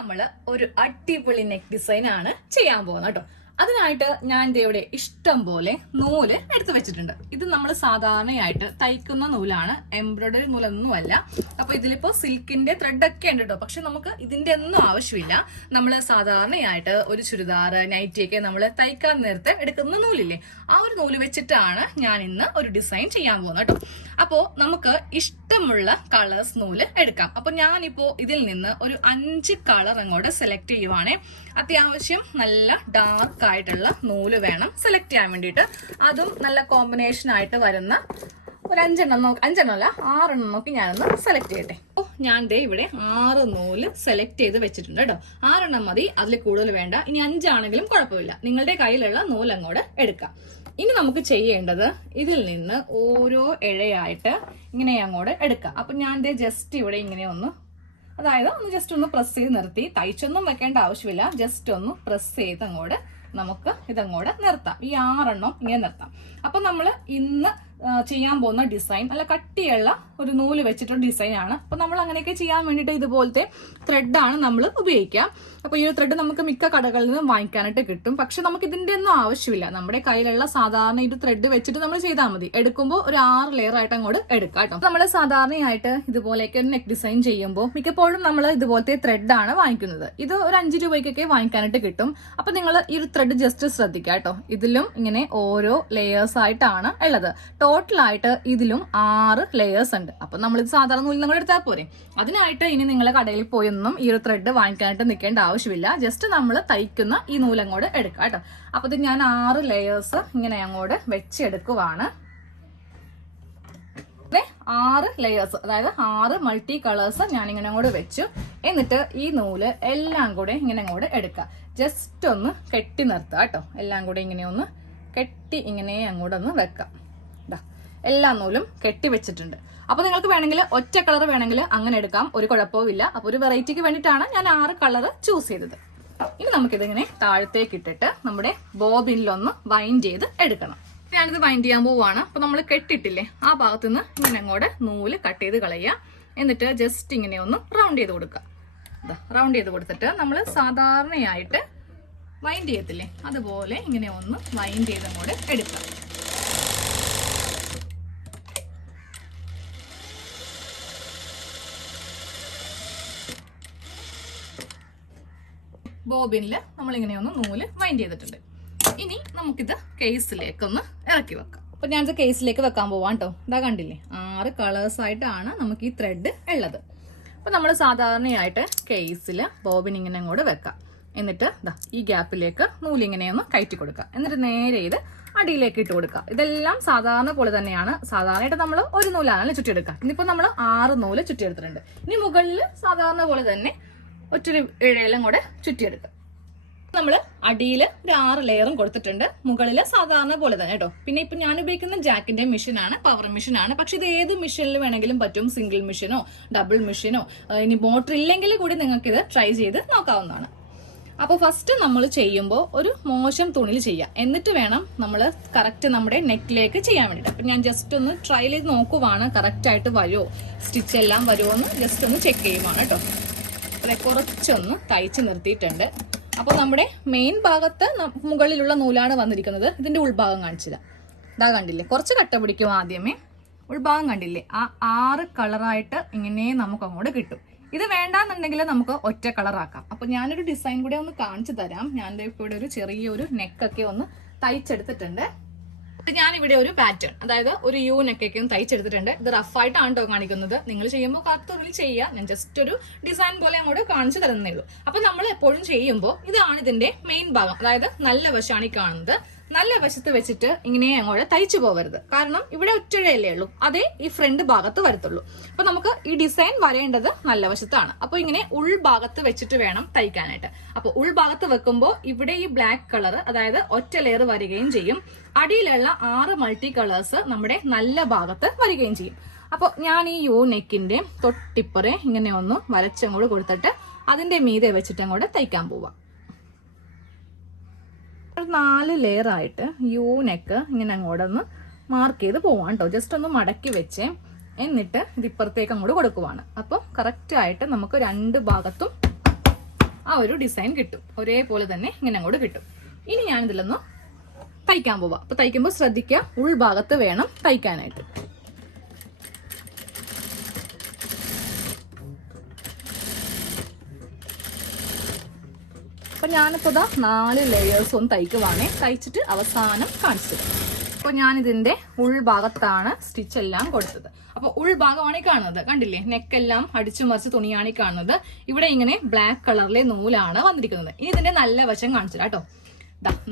നമ്മൾ ഒരു അടിപൊളി നെക്ക് ഡിസൈൻ ആണ് ചെയ്യാൻ പോകുന്നത് കേട്ടോ. അതിനായിട്ട് ഞാൻ ഇവിടെ ഇഷ്ടം പോലെ നൂല് എടുത്തു വെച്ചിട്ടുണ്ട്. ഇത് നമ്മൾ സാധാരണയായിട്ട് തയ്ക്കുന്ന നൂലാണ്, എംബ്രോയിഡറി നൂലൊന്നുമല്ല. അപ്പൊ ഇതിലിപ്പോ സിൽക്കിന്റെ ത്രെഡ് ഒക്കെ ഉണ്ട് കേട്ടോ. പക്ഷെ നമുക്ക് ഇതിന്റെ ഒന്നും ആവശ്യമില്ല. നമ്മൾ സാധാരണയായിട്ട് ഒരു ചുരിദാർ നൈറ്റിയൊക്കെ നമ്മൾ തയ്ക്കാൻ നേരത്തെ എടുക്കുന്ന നൂലില്ലേ, ആ ഒരു നൂല് വെച്ചിട്ടാണ് ഞാൻ ഇന്ന് ഒരു ഡിസൈൻ ചെയ്യാൻ പോകുന്നത് കേട്ടോ. അപ്പോ നമുക്ക് ഇഷ്ടമുള്ള കളേഴ്സ് നൂല് എടുക്കാം. അപ്പൊ ഞാനിപ്പോ ഇതിൽ നിന്ന് ഒരു 5 കളർ അങ്ങോട്ട് സെലക്ട് ചെയ്യുവാണേ. അത്യാവശ്യം നല്ല ഡാർക്ക് ആയിട്ടുള്ള നൂല് വേണം സെലക്ട് ചെയ്യാൻ വേണ്ടിയിട്ട്. അതും നല്ല കോമ്പിനേഷൻ ആയിട്ട് വരുന്ന ഒരു 5 അല്ല 6 നോക്കി ഞാനൊന്ന് സെലക്ട് ചെയ്യട്ടെ. ഓ ഞാൻ ദേ ഇവിടെ 6 നൂല് സെലക്ട് ചെയ്ത് വെച്ചിട്ടുണ്ട് കേട്ടോ. 6 മതി, അതിൽ കൂടുതൽ വേണ്ട. ഇനി 5 ആണെങ്കിലും കുഴപ്പമില്ല, നിങ്ങളുടെ കയ്യിലുള്ള നൂല് അങ്ങോട്ട് എടുക്കാം. ഇനി നമുക്ക് ചെയ്യേണ്ടത് ഇതിൽ നിന്ന് ഓരോ ഇഴയായിട്ട് ഇങ്ങനെ അങ്ങോട്ട് എടുക്കാം. അപ്പൊ ഞാൻ ദേ ജസ്റ്റ് ഇവിടെ ഇങ്ങനെ അതായത് ജസ്റ്റ് ഒന്ന് പ്രസ് ചെയ്ത് നിർത്തി, തയ്ച്ചൊന്നും വെക്കേണ്ട ആവശ്യമില്ല. ജസ്റ്റ് ഒന്ന് പ്രസ് ചെയ്ത് അങ്ങോട്ട് നമുക്ക് ഇതങ്ങോട്ട് നിർത്താം. ഈ 6 ഇങ്ങനെ നിർത്താം. അപ്പൊ നമ്മൾ ഇന്ന് ചെയ്യാൻ പോകുന്ന ഡിസൈൻ നല്ല കട്ടിയുള്ള ഒരു നൂല് വെച്ചിട്ടുള്ള ഡിസൈൻ ആണ്. അപ്പൊ നമ്മൾ അങ്ങനെയൊക്കെ ചെയ്യാൻ വേണ്ടിയിട്ട് ഇതുപോലത്തെ ത്രെഡാണ് നമ്മൾ ഉപയോഗിക്കുക. അപ്പൊ ഈ ഒരു ത്രെഡ് നമുക്ക് മിക്ക കടകളിൽ നിന്നും വാങ്ങിക്കാനായിട്ട് കിട്ടും. പക്ഷെ നമുക്ക് ഇതിന്റെ ഒന്നും ആവശ്യമില്ല. നമ്മുടെ കയ്യിലുള്ള സാധാരണ ഒരു ത്രെഡ് വെച്ചിട്ട് നമ്മൾ ചെയ്താൽ മതി. എടുക്കുമ്പോൾ ഒരു 6 ലെയർ ആയിട്ട് അങ്ങോട്ട് എടുക്കാം കേട്ടോ. നമ്മൾ സാധാരണയായിട്ട് ഇതുപോലെയൊക്കെ ഒരു നെക്ക് ഡിസൈൻ ചെയ്യുമ്പോൾ മിക്കപ്പോഴും നമ്മൾ ഇതുപോലത്തെ ത്രെഡാണ് വാങ്ങിക്കുന്നത്. ഇത് ഒരു 5 രൂപയ്ക്കൊക്കെ വാങ്ങിക്കാനായിട്ട് കിട്ടും. അപ്പൊ നിങ്ങൾ ഈ ഒരു ത്രെഡ് ജസ്റ്റ് ശ്രദ്ധിക്കുക കേട്ടോ. ഇതിലും ഇങ്ങനെ ഓരോ ലെയേഴ്സ് ആയിട്ടാണ് ഉള്ളത്. ടോട്ടലായിട്ട് ഇതിലും 6 ലെയേഴ്സ് ഉണ്ട്. അപ്പൊ നമ്മളിത് സാധാരണ നൂലിൽ നമ്മൾ എടുത്താൽ പോരെ. അതിനായിട്ട് ഇനി നിങ്ങളെ കടയിൽ പോയൊന്നും ഈ ഒരു ത്രെഡ് വാങ്ങിക്കാനായിട്ട് നിൽക്കേണ്ട ആവശ്യമില്ല. ജസ്റ്റ് നമ്മൾ തയ്ക്കുന്ന ഈ നൂലങ്ങോട്ട് എടുക്കാം കേട്ടോ. അപ്പൊ ഇത് ഞാൻ 6 ലെയേഴ്സ് ഇങ്ങനെ അങ്ങോട്ട് വെച്ചെടുക്കുവാണ്. 6 ലെയേഴ്സ്, അതായത് 6 മൾട്ടി കളേഴ്സ് ഞാൻ ഇങ്ങനെ അങ്ങോട്ട് വെച്ചു. എന്നിട്ട് ഈ നൂല് എല്ലാം കൂടെ ഇങ്ങനെ അങ്ങോട്ട് എടുക്കുക. ജസ്റ്റ് ഒന്ന് കെട്ടി നിർത്തുക കേട്ടോ. എല്ലാം കൂടെ ഇങ്ങനെ ഒന്ന് കെട്ടി ഇങ്ങനെ അങ്ങോട്ടൊന്ന് വെക്കാം. എല്ലാ നൂലും കെട്ടി വെച്ചിട്ടുണ്ട്. അപ്പൊ നിങ്ങൾക്ക് വേണമെങ്കിൽ ഒറ്റ കളർ വേണമെങ്കിൽ അങ്ങനെ എടുക്കാം, ഒരു കുഴപ്പമില്ല. അപ്പൊ ഒരു വെറൈറ്റിക്ക് വേണ്ടിയിട്ടാണ് ഞാൻ 6 കളർ ചൂസ് ചെയ്തത്. ഇനി നമുക്കിതിങ്ങനെ താഴത്തേക്ക് ഇട്ടിട്ട് നമ്മുടെ ബോബിനിലൊന്ന് വൈൻഡ് ചെയ്ത് എടുക്കണം. ഞാനിത് വൈൻഡ് ചെയ്യാൻ പോവാണ്. അപ്പൊ നമ്മൾ കെട്ടിട്ടില്ലേ, ആ ഭാഗത്ത് നിന്ന് ഇങ്ങനെ അങ്ങോട്ട് നൂല് കട്ട് ചെയ്ത് കളയുക. എന്നിട്ട് ജസ്റ്റ് ഇങ്ങനെ ഒന്ന് റൗണ്ട് ചെയ്ത് കൊടുക്കുക. റൗണ്ട് ചെയ്ത് കൊടുത്തിട്ട് നമ്മൾ സാധാരണയായിട്ട് വൈൻഡ് ചെയ്യത്തില്ലേ, അതുപോലെ ഇങ്ങനെ ഒന്ന് വൈൻഡ് ചെയ്ത് അങ്ങോട്ട് എടുക്കാം. ബോബിനിൽ നമ്മളിങ്ങനെ ഒന്ന് നൂല് വൈൻഡ് ചെയ്തിട്ടുണ്ട്. ഇനി നമുക്കിത് കേസിലേക്കൊന്ന് ഇറക്കി വെക്കാം. അപ്പൊ ഞാനിത് കേസിലേക്ക് വെക്കാൻ പോവാം കേട്ടോ. ഇതാ കണ്ടില്ലേ, 6 കളേഴ്സ് ആയിട്ടാണ് നമുക്ക് ഈ ത്രെഡ് ഉള്ളത്. അപ്പൊ നമ്മൾ സാധാരണയായിട്ട് കേസിൽ ബോബിൻ ഇങ്ങനെ അങ്ങോട്ട് വെക്കാം. എന്നിട്ട് ഈ ഗ്യാപ്പിലേക്ക് നൂലിങ്ങനെ ഒന്ന് കയറ്റി കൊടുക്കുക. എന്നിട്ട് നേരെ ഇത് അടിയിലേക്ക് ഇട്ട് കൊടുക്കുക. ഇതെല്ലാം സാധാരണ പോലെ തന്നെയാണ്. സാധാരണയായിട്ട് നമ്മൾ ഒരു നൂലാണല്ലോ ചുറ്റിയെടുക്കുക. ഇനിയിപ്പോൾ നമ്മൾ 6 നൂല് ചുറ്റിയെടുത്തിട്ടുണ്ട്. ഇനി മുകളിൽ സാധാരണ പോലെ തന്നെ ഒറ്റൊരു ഇഴയിലും കൂടെ ചുറ്റിയെടുക്കുക. നമ്മൾ അടിയിൽ ഒരു 6 ലെയറും കൊടുത്തിട്ടുണ്ട്, മുകളിൽ സാധാരണ പോലെ തന്നെ കേട്ടോ. പിന്നെ ഇപ്പൊ ഞാൻ ഉപയോഗിക്കുന്ന ജാക്കിന്റെ മെഷീനാണ്, പവർ മെഷീനാണ്. പക്ഷെ ഇത് ഏത് മെഷീനിൽ വേണമെങ്കിലും പറ്റും. സിംഗിൾ മെഷീനോ ഡബിൾ മെഷീനോ, ഇനി മോട്ടർ ഇല്ലെങ്കിൽ കൂടി നിങ്ങൾക്ക് ഇത് ട്രൈ ചെയ്ത് നോക്കാവുന്നതാണ്. അപ്പോൾ ഫസ്റ്റ് നമ്മൾ ചെയ്യുമ്പോൾ ഒരു മോശം തുണിയിൽ ചെയ്യാം. എന്നിട്ട് വേണം നമ്മൾ കറക്റ്റ് നമ്മുടെ നെക്കിലേക്ക് ചെയ്യാൻ വേണ്ടിയിട്ട്. അപ്പം ഞാൻ ജസ്റ്റ് ഒന്ന് ട്രൈ ചെയ്ത് നോക്കുവാണ്, കറക്റ്റായിട്ട് വരുമോ, സ്റ്റിച്ച് എല്ലാം വരുമോ എന്ന് ജസ്റ്റ് ഒന്ന് ചെക്ക് ചെയ്യുവാണ് കേട്ടോ. അതെ, കുറച്ചൊന്ന് തയ്ച്ച് നിർത്തിയിട്ടുണ്ട്. അപ്പോൾ നമ്മുടെ മെയിൻ ഭാഗത്ത് മുകളിലുള്ള നൂലാണ് വന്നിരിക്കുന്നത്. ഇതിന്റെ ഉൾഭാഗം കാണിച്ചില്ല. ഇതാ കണ്ടില്ലേ, കുറച്ച് കട്ട പിടിക്കും ആദ്യമേ. ഉൾഭാഗം കണ്ടില്ലേ, ആ 6 കളറായിട്ട് ഇങ്ങനെ നമുക്ക് അങ്ങോട്ട് കിട്ടും. ഇത് വേണ്ടാന്നുണ്ടെങ്കിൽ നമുക്ക് ഒറ്റ കളറാക്കാം. അപ്പൊ ഞാനൊരു ഡിസൈൻ കൂടെ ഒന്ന് കാണിച്ചു തരാം. ഞാൻ ഇപ്പോൾ ഇവിടെ ഒരു ചെറിയൊരു നെക്കൊക്കെ ഒന്ന് തയ്ച്ചെടുത്തിട്ടുണ്ട്. ഞാനിവിടെ ഒരു പാറ്റേൺ, അതായത് ഒരു യു നെക്കൊക്കെ ഒന്ന് തയ്ച്ചെടുത്തിട്ടുണ്ട്. ഇത് റഫായിട്ടാണ് കേട്ടോ കാണിക്കുന്നത്. നിങ്ങൾ ചെയ്യുമ്പോൾ കറക്റ്റ് ചെയ്യുക. ഞാൻ ജസ്റ്റ് ഒരു ഡിസൈൻ പോലെ അങ്ങോട്ട് കാണിച്ചു തരുന്നേ ഉള്ളൂ. അപ്പൊ നമ്മൾ എപ്പോഴും ചെയ്യുമ്പോൾ ഇതാണ് ഇതിന്റെ മെയിൻ ഭാഗം, അതായത് നല്ല വശമാണ് ഈ കാണുന്നത്. നല്ല വശത്ത് വെച്ചിട്ട് ഇങ്ങനെ അങ്ങോട്ട് തയ്ച്ചു പോകരുത്. കാരണം ഇവിടെ ഒറ്റഴയല്ലേ ഉള്ളൂ, അതേ ഈ ഫ്രണ്ട് ഭാഗത്ത് വരത്തുള്ളൂ. അപ്പൊ നമുക്ക് ഈ ഡിസൈൻ വരേണ്ടത് നല്ല വശത്താണ്. അപ്പൊ ഇങ്ങനെ ഉൾഭാഗത്ത് വെച്ചിട്ട് വേണം തയ്ക്കാനായിട്ട്. അപ്പൊ ഉൾഭാഗത്ത് വെക്കുമ്പോൾ ഇവിടെ ഈ ബ്ലാക്ക് കളർ, അതായത് ഒറ്റ ലെയർ വരികയും ചെയ്യും. അടിയിലുള്ള 6 മൾട്ടി കളേഴ്സ് നമ്മുടെ നല്ല ഭാഗത്ത് വരികയും ചെയ്യും. അപ്പൊ ഞാൻ ഈ യു നെക്കിന്റെ തൊട്ടിപ്പറെ ഇങ്ങനെ ഒന്ന് വരച്ചങ്ങോട്ട് കൊടുത്തിട്ട് അതിന്റെ മീതെ വെച്ചിട്ട് അങ്ങോട്ട് തയ്ക്കാൻ പോവാം. 4 ലെയർ ആയിട്ട് യു നെക്ക് ഇങ്ങനെ അങ്ങോട്ടൊന്ന് മാർക്ക് ചെയ്ത് പോവാം കേട്ടോ. ജസ്റ്റ് ഒന്ന് മടക്കി വെച്ചേ. എന്നിട്ട് ഇത് ഇപ്പുറത്തേക്ക് അങ്ങോട്ട് കൊടുക്കുവാണ്. അപ്പോൾ കറക്റ്റ് ആയിട്ട് നമുക്ക് 2 ഭാഗത്തും ആ ഒരു ഡിസൈൻ കിട്ടും. ഒരേപോലെ തന്നെ ഇങ്ങനെ അങ്ങോട്ട് കിട്ടും. ഇനി ഞാൻ ഇതിലൊന്ന് തയ്ക്കാൻ പോവാം. അപ്പൊ തയ്ക്കുമ്പോൾ ശ്രദ്ധിക്കുക, ഉൾഭാഗത്ത് വേണം തയ്ക്കാനായിട്ട്. അപ്പൊ ഞാനിപ്പോ 4 ലെയേഴ്സ് ഒന്ന് തയ്ക്കുവാണേ. തയ്ച്ചിട്ട് അവസാനം കാണിച്ചു തരാം. അപ്പൊ ഞാനിതിന്റെ ഉൾഭാഗത്താണ് സ്റ്റിച്ച് എല്ലാം കൊടുത്തത്. അപ്പൊ ഉൾഭാഗമാണ് ഈ കാണുന്നത്, കണ്ടില്ലേ? നെക്കെല്ലാം അടിച്ചു മറിച്ച് തുണിയാണ് ഈ കാണുന്നത്. ഇവിടെ ഇങ്ങനെ ബ്ലാക്ക് കളറിലെ നൂലാണ് വന്നിരിക്കുന്നത്. ഇനി ഇതിന്റെ നല്ല വശം കാണിച്ചു തരാം കേട്ടോ.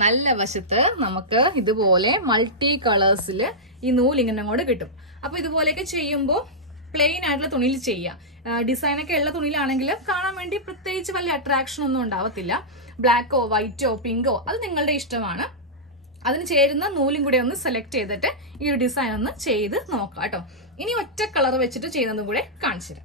നല്ല വശത്ത് നമുക്ക് ഇതുപോലെ മൾട്ടി കളേഴ്സിൽ ഈ നൂല് ഇങ്ങനെ അങ്ങോട്ട് കിട്ടും. അപ്പൊ ഇതുപോലെയൊക്കെ ചെയ്യുമ്പോൾ പ്ലെയിൻ ആയിട്ടുള്ള തുണിയിൽ ചെയ്യാം. ഡിസൈനൊക്കെ ഉള്ള തുണിയിലാണെങ്കിൽ കാണാൻ വേണ്ടി പ്രത്യേകിച്ച് വലിയ അട്രാക്ഷൻ ഒന്നും ഉണ്ടാവത്തില്ല. ബ്ലാക്കോ വൈറ്റോ പിങ്കോ അത് നിങ്ങളുടെ ഇഷ്ടമാണ്. അതിന് ചേരുന്ന നൂലും കൂടെ ഒന്ന് സെലക്ട് ചെയ്തിട്ട് ഈ ഒരു ഡിസൈൻ ഒന്ന് ചെയ്ത് നോക്കാം കേട്ടോ. ഇനി ഒറ്റ കളർ വെച്ചിട്ട് ചെയ്യുന്നതും കൂടെ കാണിച്ചു തരാം.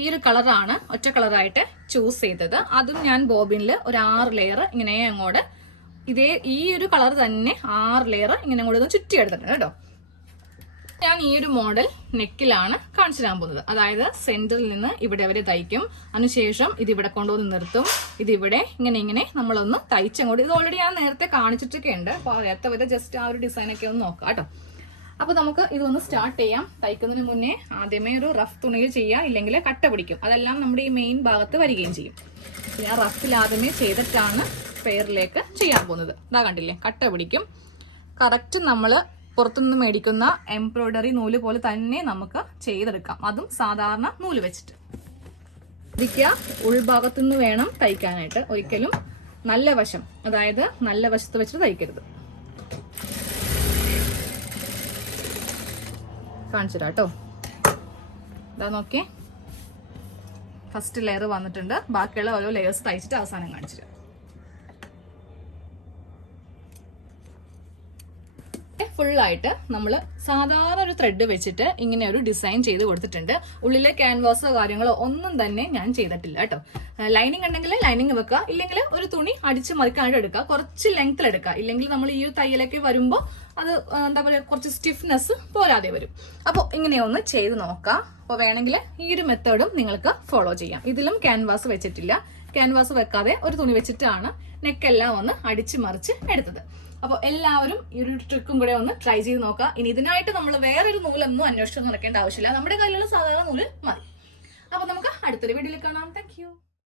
ഈ ഒരു കളറാണ് ഒറ്റ കളറായിട്ട് ചൂസ് ചെയ്തത്. അതും ഞാൻ ബോബിനിൽ ഒരു 6 ലെയർ ഇങ്ങനെ അങ്ങോട്ട് ഈ ഒരു കളർ തന്നെ 6 ലെയർ ഇങ്ങനെ അങ്ങോട്ട് ചുറ്റി എടുത്തിട്ടുണ്ട് കേട്ടോ. ഞാൻ ഈ ഒരു മോഡൽ നെക്കിലാണ് കാണിച്ചു തരാൻ പോകുന്നത്. അതായത് സെന്ററിൽ നിന്ന് ഇവിടെ വരെ തയ്ക്കും, അതിനുശേഷം ഇതിവിടെ കൊണ്ടുവന്ന് നിർത്തും, ഇതിവിടെ ഇങ്ങനെ നമ്മളൊന്ന് തയ്ച്ചങ്ങോട്ട്. ഇത് ഓൾറെഡി ഞാൻ നേരത്തെ കാണിച്ചിട്ടൊക്കെ ഉണ്ട്. അപ്പൊ അറിയാത്ത വിധം ജസ്റ്റ് ആ ഒരു ഡിസൈനൊക്കെ ഒന്ന് നോക്കാം കേട്ടോ. അപ്പൊ നമുക്ക് ഇതൊന്ന് സ്റ്റാർട്ട് ചെയ്യാം. തയ്ക്കുന്നതിന് മുന്നേ ആദ്യമേ ഒരു റഫ് തുണിയിൽ ചെയ്യാം, ഇല്ലെങ്കിൽ കട്ട പിടിക്കും. അതെല്ലാം നമ്മുടെ ഈ മെയിൻ ഭാഗത്ത് വരികയും ചെയ്യും. ഞാൻ റഫിൽ ആദ്യമേ ചെയ്തിട്ടാണ് പെയറിലേക്ക് ചെയ്യാൻ പോകുന്നത്. ഇതാ കണ്ടില്ലേ, കട്ട പിടിക്കും. കറക്റ്റ് നമ്മൾ പുറത്തുനിന്ന് മേടിക്കുന്ന എംബ്രോയിഡറി നൂല് പോലെ തന്നെ നമുക്ക് ചെയ്തെടുക്കാം, അതും സാധാരണ നൂല് വെച്ചിട്ട്. ഇരിക്കുക, ഉൾഭാഗത്തുനിന്ന് വേണം തയ്ക്കാനായിട്ട്. ഒരിക്കലും നല്ല വശം, അതായത് നല്ല വശത്ത് വെച്ചിട്ട് തയ്ക്കരുത്. കാണിച്ചു തരാം കേട്ടോ. ഇതാ നോക്കിയേ, ഫസ്റ്റ് ലെയർ വന്നിട്ടുണ്ട്. ബാക്കിയുള്ള ഓരോ ലെയേഴ്സ് തയ്ച്ചിട്ട് അവസാനം കാണിച്ചു തരാം. ഫുള്ളായിട്ട് നമ്മൾ സാധാരണ ഒരു ത്രെഡ് വെച്ചിട്ട് ഇങ്ങനെ ഒരു ഡിസൈൻ ചെയ്ത് കൊടുത്തിട്ടുണ്ട്. ഉള്ളിലെ ക്യാൻവാസോ കാര്യങ്ങളോ ഒന്നും തന്നെ ഞാൻ ചെയ്തിട്ടില്ല കേട്ടോ. ലൈനിങ് ഉണ്ടെങ്കിൽ ലൈനിങ് വെക്കുക, ഇല്ലെങ്കിൽ ഒരു തുണി അടിച്ച് മറിക്കാനായിട്ട് എടുക്കുക. കുറച്ച് ലെങ്ത്തിൽ എടുക്കുക, ഇല്ലെങ്കിൽ നമ്മൾ ഈ ഒരു തയ്യലൊക്കെ വരുമ്പോൾ അത് എന്താ പറയുക, കുറച്ച് സ്റ്റിഫ്നെസ് പോരാതെ വരും. അപ്പോൾ ഇങ്ങനെയൊന്ന് ചെയ്ത് നോക്കാം. അപ്പോൾ വേണമെങ്കിൽ ഈ ഒരു മെത്തേഡും നിങ്ങൾക്ക് ഫോളോ ചെയ്യാം. ഇതിലും ക്യാൻവാസ് വെച്ചിട്ടില്ല, ക്യാൻവാസ് വെക്കാതെ ഒരു തുണി വെച്ചിട്ടാണ് നെക്കെല്ലാം ഒന്ന് അടിച്ച് മറിച്ച് എടുത്തത്. അപ്പോൾ എല്ലാവരും ഈ ഒരു ട്രിക്കും കൂടെ ഒന്ന് ട്രൈ ചെയ്ത് നോക്കുക. ഇനി ഇതിനായിട്ട് നമ്മൾ വേറൊരു നൂലൊന്നും അന്വേഷിച്ചൊന്നും നടക്കേണ്ട ആവശ്യമില്ല, നമ്മുടെ കയ്യിലുള്ള സാധാരണ നൂല് മതി. അപ്പോൾ നമുക്ക് അടുത്തൊരു വീഡിയോയിൽ കാണാം. താങ്ക്